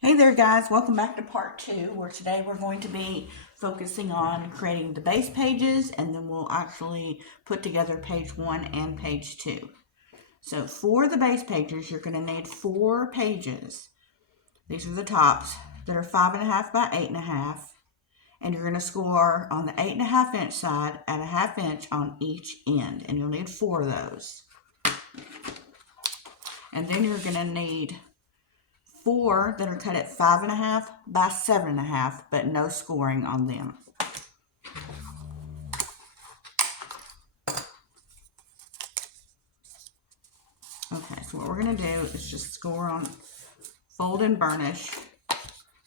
Hey there guys, welcome back to part 2 where today we're going to be focusing on creating the base pages and then we'll actually put together page 1 and page 2. So for the base pages you're going to need 4 pages. These are the tops that are 5.5 by 8.5 and you're going to score on the 8.5 inch side at a 1/2 inch on each end and you'll need 4 of those. And then you're going to need 4 that are cut at 5.5 by 7.5, but no scoring on them. Okay, so what we're going to do is just score on, fold and burnish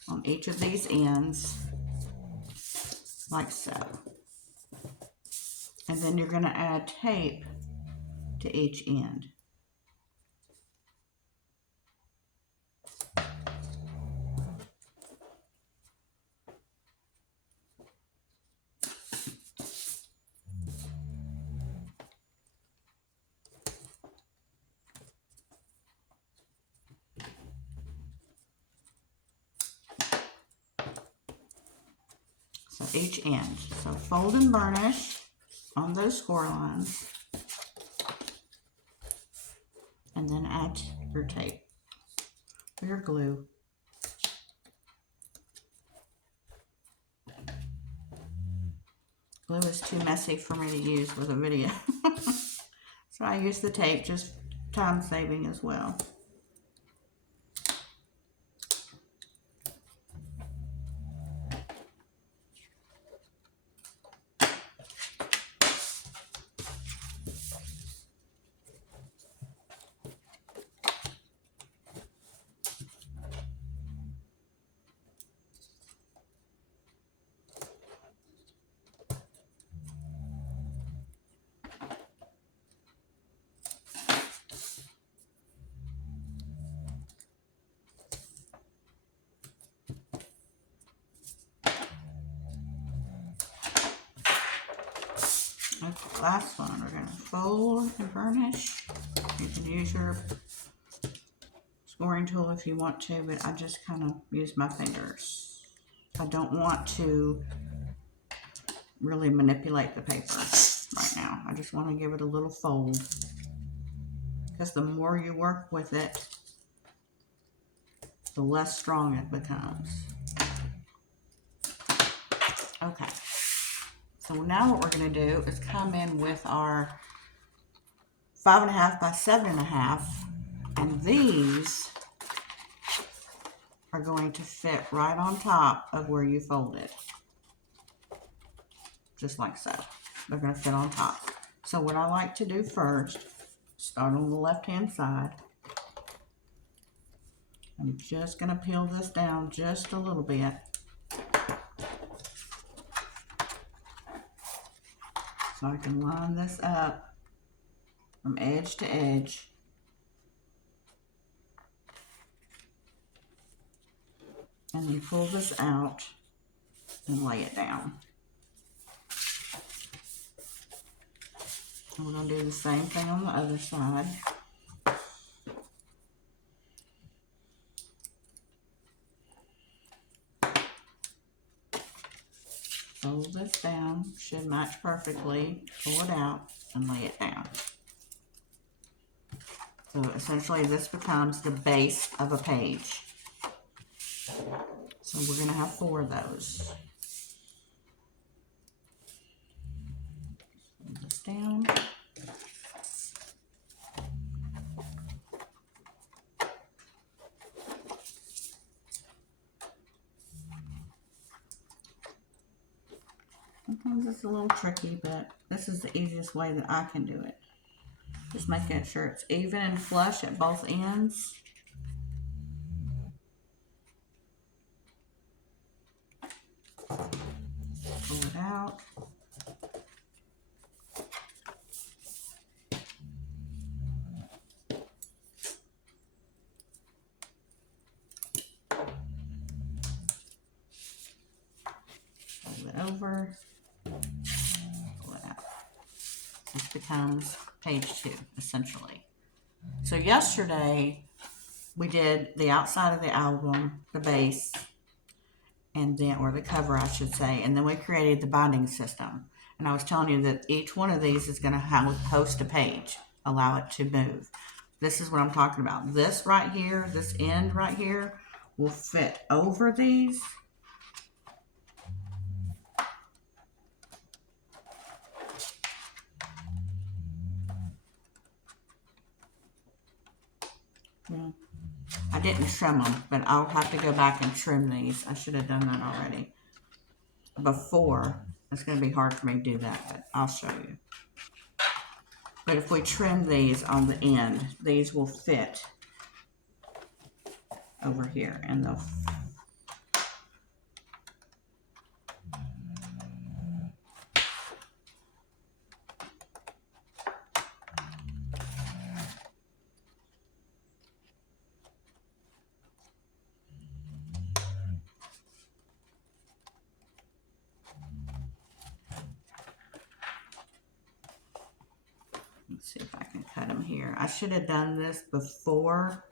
on each of these ends, like so. And then you're going to add tape to each end. So each end. So fold and burnish on those score lines. And then add your tape or your glue. Glue is too messy for me to use with a video. So I use the tape, just time saving as well. Okay, last one, we're going to fold and burnish. You can use your scoring tool if you want to, but I just kind of use my fingers. I don't want to really manipulate the paper right now. I just want to give it a little fold, because the more you work with it, the less strong it becomes. Okay. So now what we're going to do is come in with our 5.5 by 7.5, and these are going to fit right on top of where you folded. Just like so. They're going to fit on top. So what I like to do first, start on the left-hand side. I'm just going to peel this down just a little bit. So I can line this up from edge to edge. And then pull this out and lay it down. And we're going to do the same thing on the other side. Fold this down, should match perfectly, pull it out, and lay it down. So essentially this becomes the base of a page. So we're going to have 4 of those. Fold this down. Sometimes it's a little tricky, but this is the easiest way that I can do it. Just making sure it's even and flush at both ends. Pull it out. Fold it over. Pull it out. This becomes page 2, essentially. So yesterday, we did the outside of the album, the base, and then, or the cover, I should say, and then we created the binding system. And I was telling you that each one of these is going to host a page, allow it to move. This is what I'm talking about. This right here, this end right here, will fit over these. Yeah. I didn't trim them, but I'll have to go back and trim these. I should have done that already before. It's going to be hard for me to do that, but I'll show you. But if we trim these on the end, these will fit over here, and they'll see if I can cut them here. I should have done this before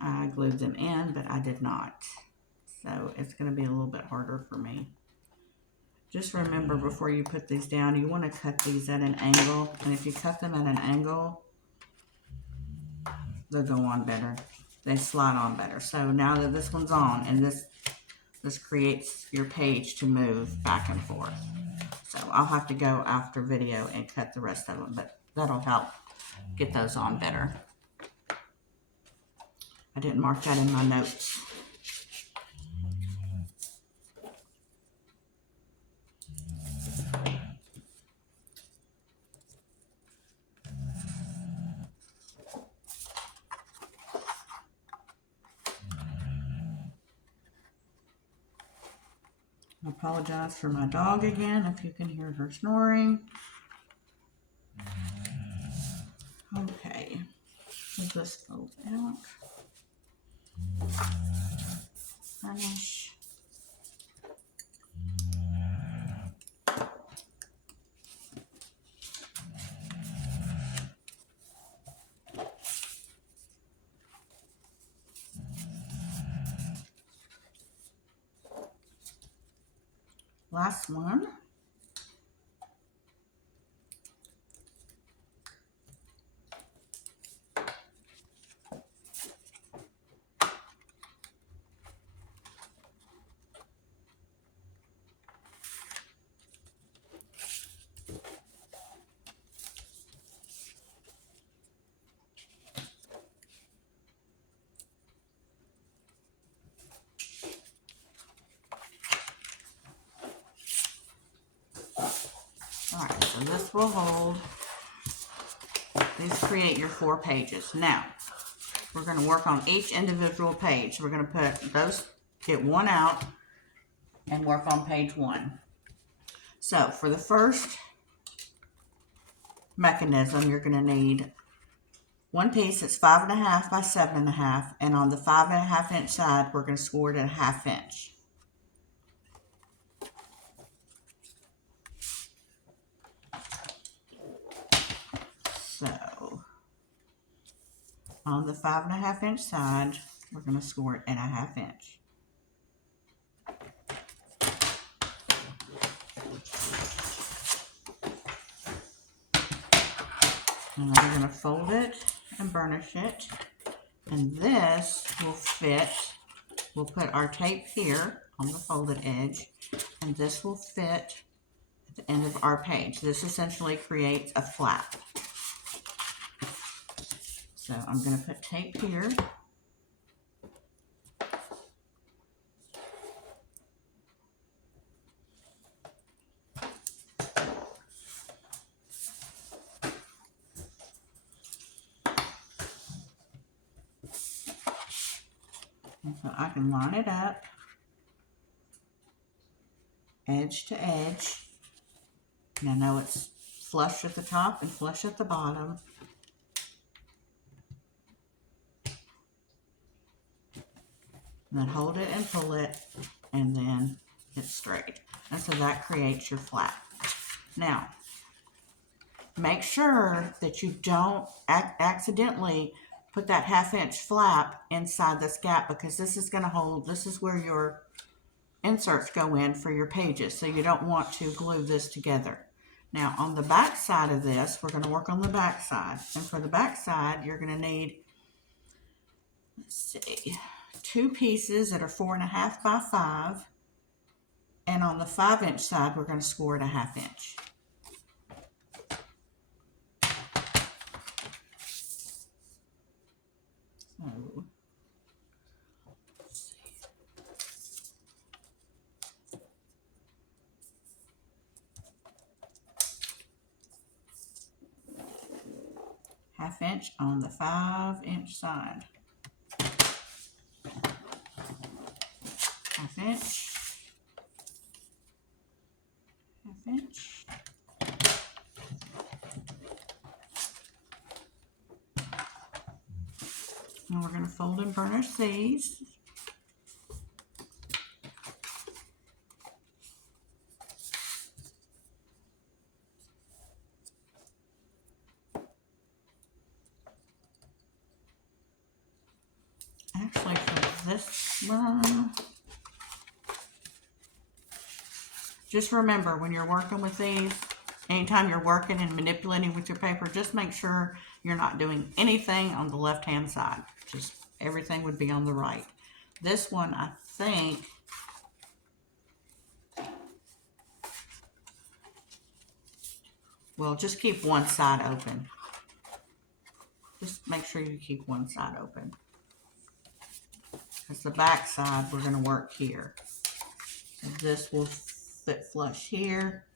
I glued them in, but I did not. So it's going to be a little bit harder for me. Just remember, before you put these down, you want to cut these at an angle. And if you cut them at an angle, they'll go on better. They slide on better. So now that this one's on, and this creates your page to move back and forth. So I'll have to go after video and cut the rest of them, but that'll help get those on better. I didn't mark that in my notes. I apologize for my dog again if you can hear her snoring. Okay, so this folds out. Finish. Last one. Alright, so this will hold. These create your 4 pages. Now, we're going to work on each individual page. We're going to put those, get one out, and work on page 1. So, for the first mechanism, you're going to need one piece that's 5.5 by 7.5, and on the 5.5 inch side, we're going to score it at 1/2 inch. So, on the 5.5 inch side, we're going to score it at 1/2 inch. And then we're going to fold it and burnish it. And this will fit, we'll put our tape here on the folded edge, and this will fit at the end of our page. This essentially creates a flap. So I'm going to put tape here. And so I can line it up, edge to edge. And I know it's flush at the top and flush at the bottom. And then hold it and pull it, and then it's straight. And so that creates your flap. Now, make sure that you don't accidentally put that 1/2 inch flap inside this gap, because this is going to hold, this is where your inserts go in for your pages, so you don't want to glue this together. Now on the back side of this, we're going to work on the back side, and for the back side you're going to need, let's see, 2 pieces that are 4.5 by 5, and on the 5 inch side we're going to score it a 1/2 inch. So, let's see. 1/2 inch on the 5 inch side. 1/2 inch. 1/2 inch. And we're going to fold and burnish these. Actually, for this one, just remember when you're working with these, anytime you're working and manipulating with your paper, just make sure you're not doing anything on the left hand side. Just everything would be on the right. This one, I think, well, just keep one side open. Just make sure you keep one side open, because the back side we're going to work here. So this will fit flush here.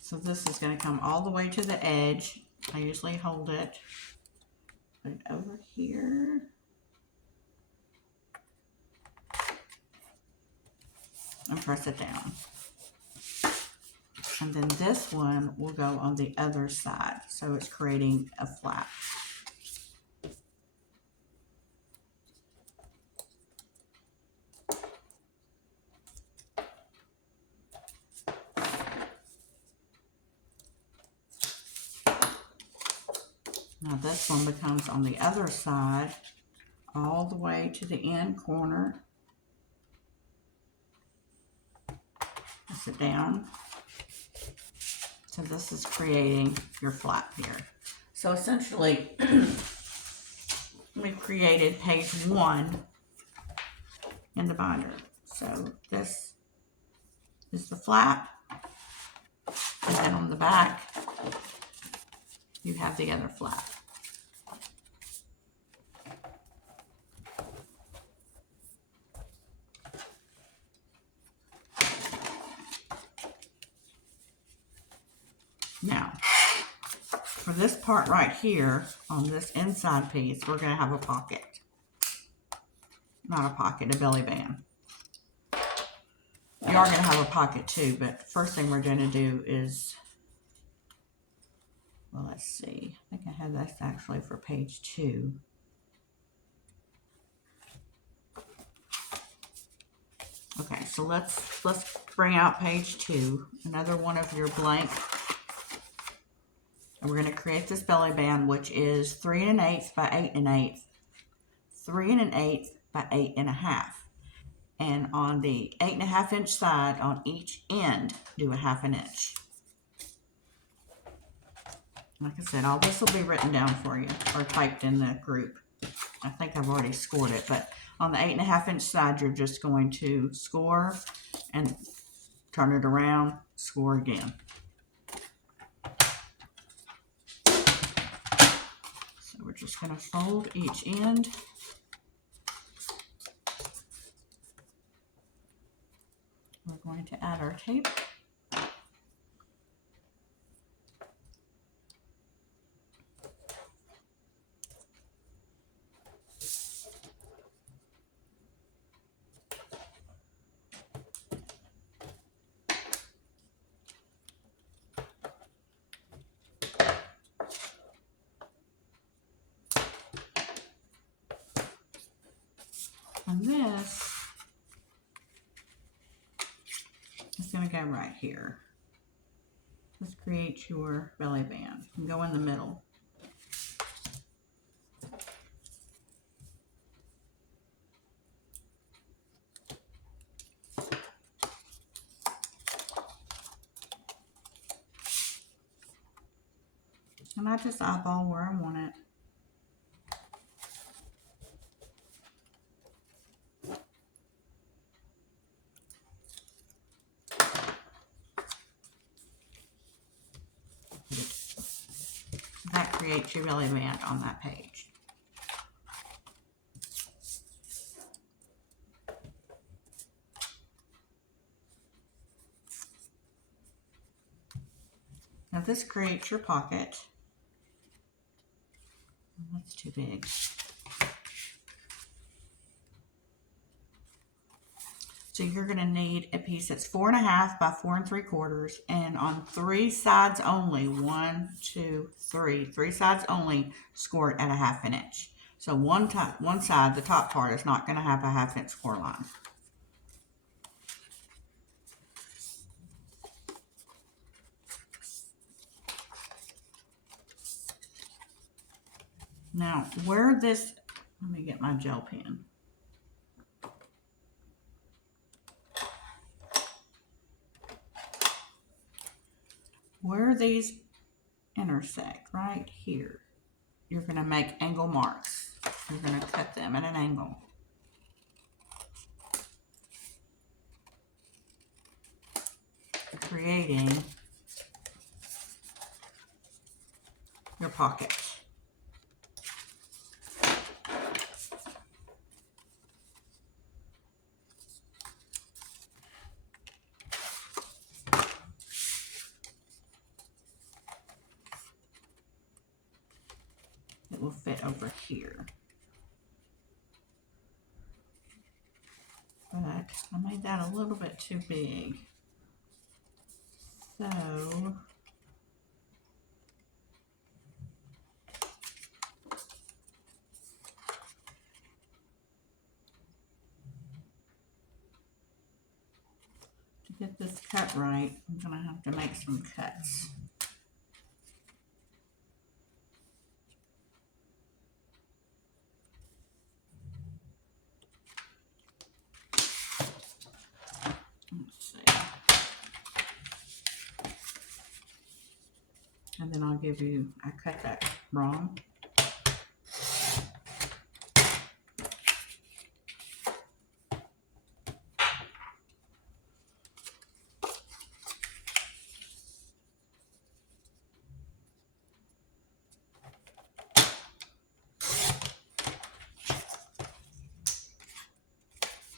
So this is going to come all the way to the edge. I usually hold it, put it over here. And press it down. And then this one will go on the other side, so it's creating a flap. Now this one becomes on the other side, all the way to the end corner. Press it down. So this is creating your flap here. So essentially, we've created page 1 in the binder. So this is the flap, and then on the back, you have the other flap. Now, for this part right here, on this inside piece, we're going to have a pocket. Not a pocket, a belly band. You are going to have a pocket too, but the first thing we're going to do is, well, let's see. I think I had this actually for page 2. Okay, so let's bring out page 2, another one of your blank. And we're going to create this belly band, which is 3 1/8 by 8 1/8, 3 1/8 by 8 1/2. And on the 8 1/2 inch side, on each end, do a 1/2 inch. Like I said, all this will be written down for you, or typed in the group. I think I've already scored it, but on the 8 1/2 inch side, you're just going to score and turn it around, score again. So we're just going to fold each end. We're going to add our tape. then this is going to go right here. Let's create your belly band and go in the middle. And I just eyeball where I want it. That creates your belly band on that page. Now this creates your pocket. That's too big. So you're going to need a piece that's 4.5 by 4 3/4, and on 3 sides only, 1, 2, 3, 3 sides only, score it at a 1/2 inch. So one side, the top part, is not going to have a 1/2 inch score line. Now, where this, let me get my gel pen. Where these intersect, right here, you're going to make angle marks. You're going to cut them at an angle. Creating your pocket. It will fit over here. But I made that a little bit too big. So to get this cut right, I'm going to have to make some cuts. Let's see. And then I'll give you, I cut that wrong.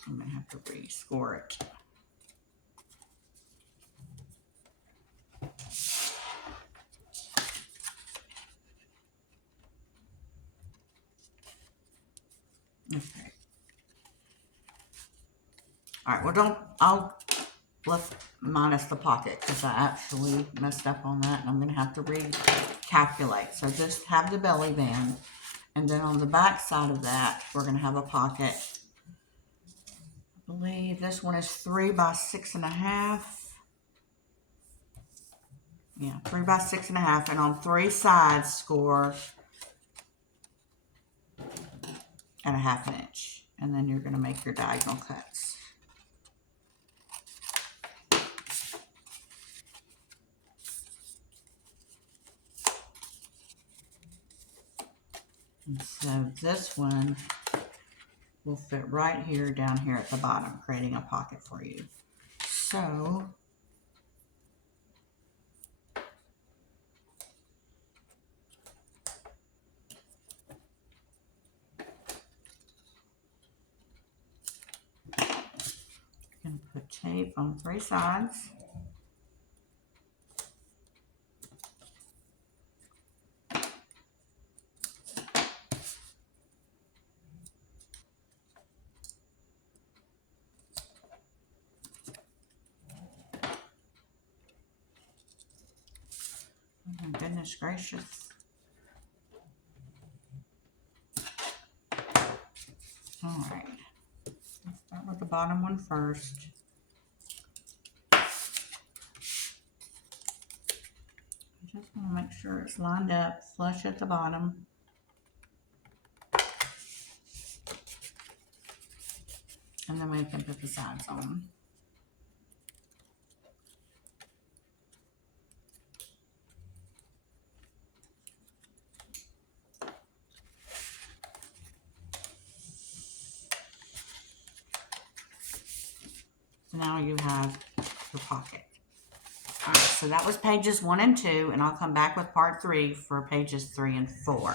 I'm going to have to rescore it. Okay. Alright, well I'll let's minus the pocket because I actually messed up on that and I'm going to have to recalculate. So just have the belly band, and then on the back side of that we're going to have a pocket. I believe this one is 3 by 6.5. Yeah, 3 by 6.5, and on 3 sides score at a 1/2 inch, and then you're going to make your diagonal cuts. And so this one will fit right here, down here at the bottom, creating a pocket for you. So I'm going to put tape on 3 sides. Oh my goodness gracious. All right. bottom one first. Just want to make sure it's lined up, flush at the bottom. And then we can put the sides on. So now you have your pocket. Alright, so that was pages 1 and 2, and I'll come back with part 3 for pages 3 and 4.